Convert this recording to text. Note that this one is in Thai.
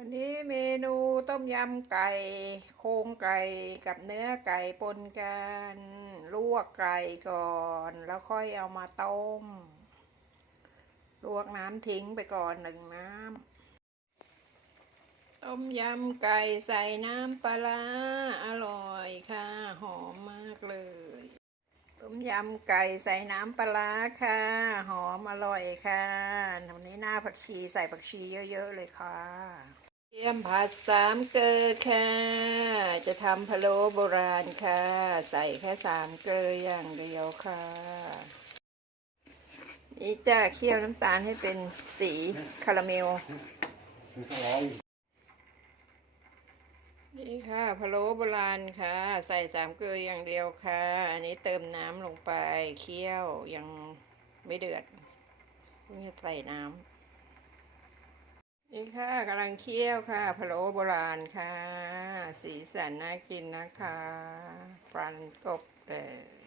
วันนี้เมนูต้มยำไก่ โครงไก่กับเนื้อไก่ปนกัน ลวกไก่ก่อน แล้วค่อยเอามาต้ม ลวกน้ำทิ้งไปก่อนหนึ่งน้ำ ต้มยำไก่ใส่น้ำปลาอร่อยค่ะ หอมมากเลย ต้มยำไก่ใส่น้ำปลาค่ะ หอมอร่อยค่ะวันนี้หน้าผักชีใส่ผักชีเยอะ ๆ เลยค่ะ เตรียมผัดสามเกลือค่ะ จะทำพะโล้โบราณค่ะ ใส่แค่สามเกลืออย่างเดียวค่ะ นี่จะเคี่ยวน้ำตาลให้เป็นสีคาราเมล นี่ค่ะพะโล้โบราณค่ะ ใส่สามเกลืออย่างเดียวค่ะ อันนี้เติมน้ำลงไปเคี่ยวยังไม่เดือดนี่งใส่น้ำ นี่ค่ะกำลังเคี่ยวค่ะพะโล้โบราณค่ะ สีสันน่ากินนะคะฟันกบเลย